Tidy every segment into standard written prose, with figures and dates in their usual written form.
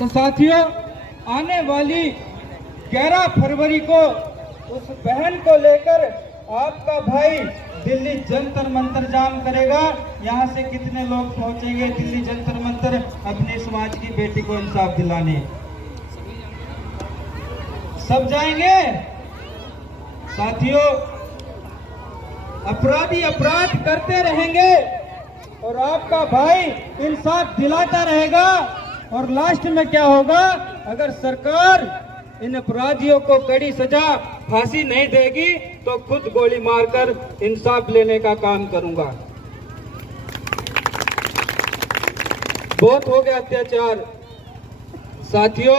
तो साथियों, आने वाली 11 फरवरी को उस बहन को लेकर आपका भाई दिल्ली जंतर मंतर जाम करेगा। यहाँ से कितने लोग पहुंचेंगे दिल्ली जंतर मंतर अपने समाज की बेटी को इंसाफ दिलाने? सब जाएंगे। साथियों, अपराधी अपराध करते रहेंगे और आपका भाई इंसाफ दिलाता रहेगा। और लास्ट में क्या होगा? अगर सरकार इन अपराधियों को कड़ी सजा, फांसी नहीं देगी तो खुद गोली मारकर इंसाफ लेने का काम करूंगा। बहुत हो गया अत्याचार। साथियों,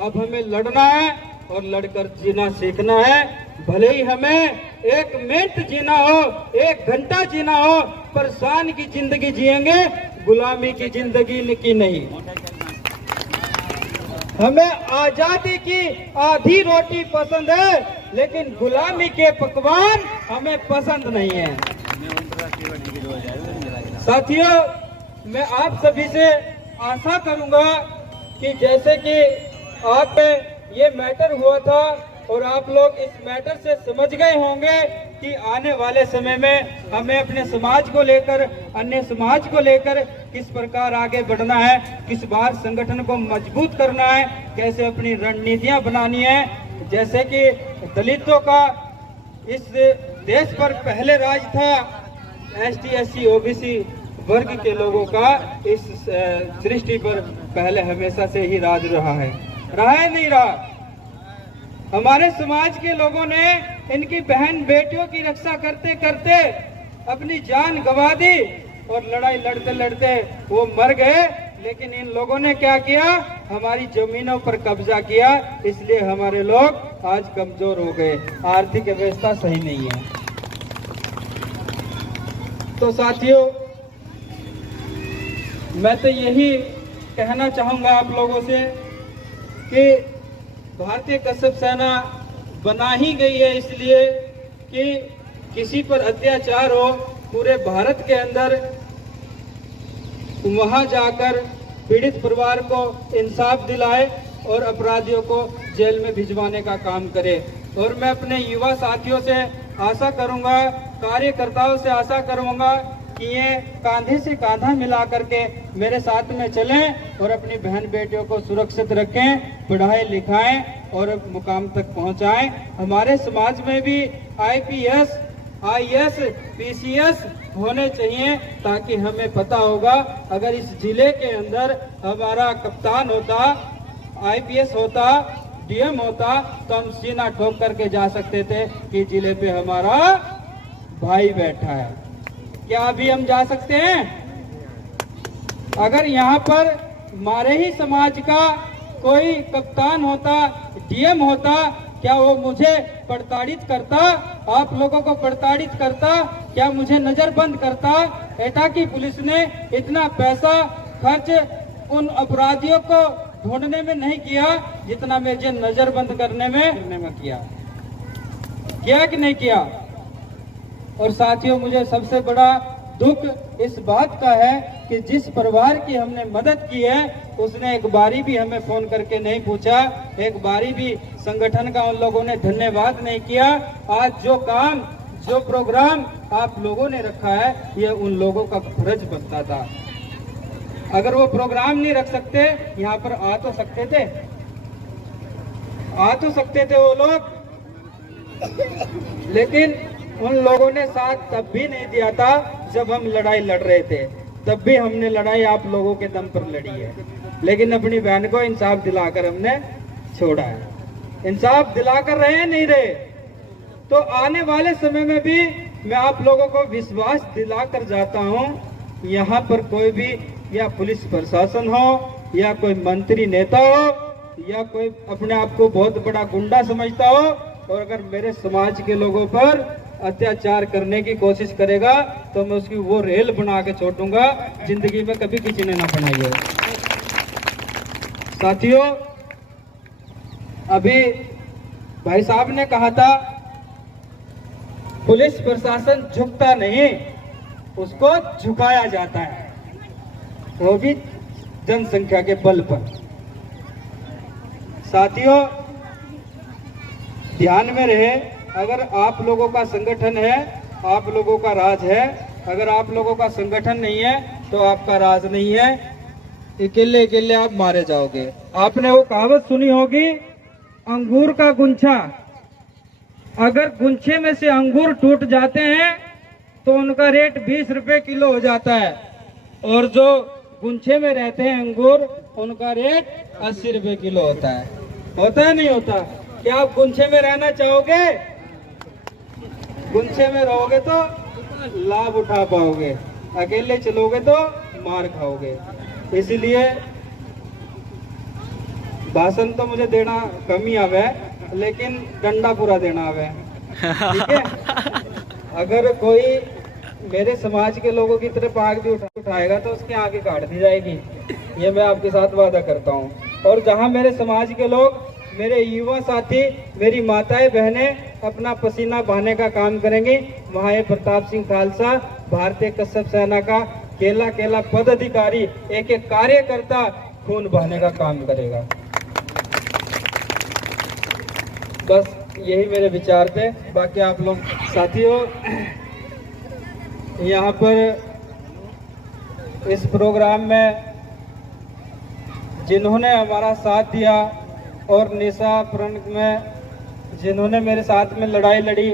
अब हमें लड़ना है और लड़कर जीना सीखना है। भले ही हमें 1 मिनट जीना हो, 1 घंटा जीना हो, पर शान की जिंदगी जिएंगे, गुलामी की जिंदगी की नहीं। हमें आजादी की आधी रोटी पसंद है, लेकिन गुलामी के पकवान हमें पसंद नहीं है। साथियों, मैं आप सभी से आशा करूंगा कि जैसे कि आप पे ये मैटर हुआ था और आप लोग इस मैटर से समझ गए होंगे कि आने वाले समय में हमें अपने समाज को लेकर, अन्य समाज को लेकर किस प्रकार आगे बढ़ना है, किस बार संगठन को मजबूत करना है, कैसे अपनी रणनीतियां बनानी है। जैसे कि दलितों का इस देश पर पहले राज था, ST SC OBC वर्ग के लोगों का इस सृष्टि पर पहले हमेशा से ही राज रहा है नहीं रहा? हमारे समाज के लोगों ने इनकी बहन बेटियों की रक्षा करते करते अपनी जान गंवा दी और लड़ाई लड़ते लड़ते वो मर गए। लेकिन इन लोगों ने क्या किया? हमारी जमीनों पर कब्जा किया, इसलिए हमारे लोग आज कमजोर हो गए, आर्थिक व्यवस्था सही नहीं है। तो साथियों, मैं तो यही कहना चाहूंगा आप लोगों से कि भारतीय कसब सेना बना ही गई है इसलिए कि किसी पर अत्याचार हो, पूरे भारत के अंदर वहां जाकर पीड़ित परिवार को इंसाफ दिलाए और अपराधियों को जेल में भिजवाने का काम करे। और मैं अपने युवा साथियों से आशा करूंगा, कार्यकर्ताओं से आशा करूंगा कि ये कांधे से कांधा मिला करके मेरे साथ में चलें और अपनी बहन बेटियों को सुरक्षित रखें, पढ़ाई लिखाएं और मुकाम तक पहुंचाएं। हमारे समाज में भी IPS IAS PCS होने चाहिए, ताकि हमें पता होगा अगर इस जिले के अंदर हमारा कप्तान होता, IPS होता, DM होता, तो हम सीना ठोक करके जा सकते थे कि जिले पे हमारा भाई बैठा है। क्या अभी हम जा सकते हैं? अगर यहाँ पर हमारे ही समाज का कोई कप्तान होता, DM होता, क्या वो मुझे प्रताड़ित करता? आप लोगों को प्रताड़ित करता? क्या मुझे नजरबंद करता? एटाकी पुलिस ने इतना पैसा खर्च उन अपराधियों को ढूंढने में नहीं किया जितना मुझे नजरबंद करने में किया कि नहीं किया? और साथियों, मुझे सबसे बड़ा दुख इस बात का है कि जिस परिवार की हमने मदद की है उसने एक बारी भी हमें फोन करके नहीं पूछा, एक बारी भी संगठन का उन लोगों ने धन्यवाद नहीं किया। आज जो काम, जो प्रोग्राम आप लोगों ने रखा है, ये उन लोगों का फर्ज बनता था। अगर वो प्रोग्राम नहीं रख सकते, यहाँ पर आ तो सकते थे वो लोग, लेकिन उन लोगों ने साथ तब भी नहीं दिया था जब हम लड़ाई लड़ रहे थे। तब भी हमने लड़ाई आप लोगों के दम पर लड़ी है, लेकिन अपनी बहन को इंसाफ दिलाकर हमने छोड़ा है। इंसाफ दिलाकर रहे नहीं रहे, तो आने वाले समय में भी मैं आप लोगों को विश्वास दिलाकर जाता हूं, यहाँ पर कोई भी या पुलिस प्रशासन हो या कोई मंत्री नेता हो या कोई अपने आप को बहुत बड़ा गुंडा समझता हो, और अगर मेरे समाज के लोगों पर अत्याचार करने की कोशिश करेगा तो मैं उसकी वो रेल बना के छोड़ दूंगा, जिंदगी में कभी किसी ने ना बनाई हो। साथियों, अभी भाई साहब ने कहा था पुलिस प्रशासन झुकता नहीं, उसको झुकाया जाता है, वो भी जनसंख्या के बल पर। साथियों ध्यान में रहे, अगर आप लोगों का संगठन है, आप लोगों का राज है। अगर आप लोगों का संगठन नहीं है तो आपका राज नहीं है। अकेले अकेले आप मारे जाओगे। आपने वो कहावत सुनी होगी, अंगूर का गुंछा, अगर गुंछे में से अंगूर टूट जाते हैं तो उनका रेट 20 रुपए किलो हो जाता है, और जो गुंछे में रहते हैं अंगूर उनका रेट 80 रुपए किलो होता है नहीं होता? क्या आप गुंछे में रहना चाहोगे? गुंछे में रहोगे तो लाभ उठा पाओगे, अकेले चलोगे तो मार खाओगे। इसलिए भाषण तो मुझे देना कम ही आवे, लेकिन डंडा पूरा देना आवे, ठीक है? अगर कोई मेरे समाज के लोगों की तरफ आग भी उठाएगा तो उसकी आगे काट दी जाएगी, ये मैं आपके साथ वादा करता हूँ। और जहाँ मेरे समाज के लोग, मेरे युवा साथी, मेरी माताएं बहनें अपना पसीना बहाने का काम करेंगे, वहाँ ये प्रताप सिंह खालसा भारतीय कश्यप सेना का केला केला पद अधिकारी, एक एक कार्यकर्ता खून बहाने का काम करेगा। बस यही मेरे विचार थे। बाकी आप लोग साथियों, यहाँ पर इस प्रोग्राम में जिन्होंने हमारा साथ दिया और निशा प्रणक में जिन्होंने मेरे साथ में लड़ाई लड़ी,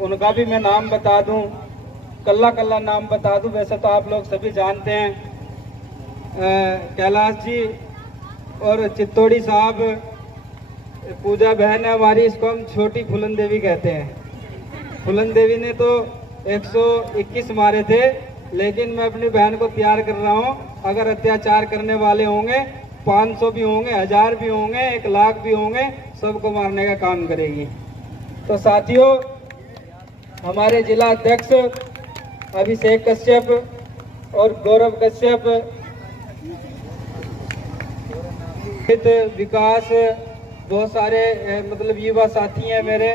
उनका भी मैं नाम बता दूं, कल्ला कल्ला नाम बता दूं। वैसे तो आप लोग सभी जानते हैं, कैलाश जी और चित्तौड़ी साहब, पूजा बहन है हमारी, इसको हम छोटी फुलन देवी कहते हैं। फुलन देवी ने तो 121 मारे थे, लेकिन मैं अपनी बहन को तैयार कर रहा हूँ। अगर अत्याचार करने वाले होंगे 500 भी होंगे, 1000 भी होंगे, 1 लाख भी होंगे, सबको मारने का काम करेगी। तो साथियों, हमारे जिला अध्यक्ष अभिषेक कश्यप और गौरव कश्यप, विकास, बहुत सारे मतलब युवा साथी हैं मेरे,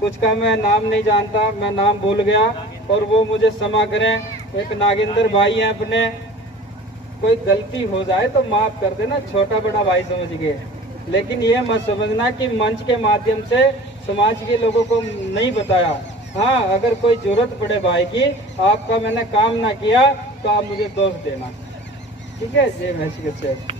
कुछ का मैं नाम नहीं जानता, मैं नाम भूल गया और वो मुझे क्षमा करें। एक नागेंद्र भाई हैं अपने, कोई गलती हो जाए तो माफ कर देना, छोटा बड़ा भाई समझ के, लेकिन ये मत समझना कि मंच के माध्यम से समाज के लोगों को नहीं बताया। हाँ, अगर कोई जरूरत पड़े भाई की, आपका मैंने काम ना किया तो आप मुझे दोष देना, ठीक है? जय महर्षि कश्यप।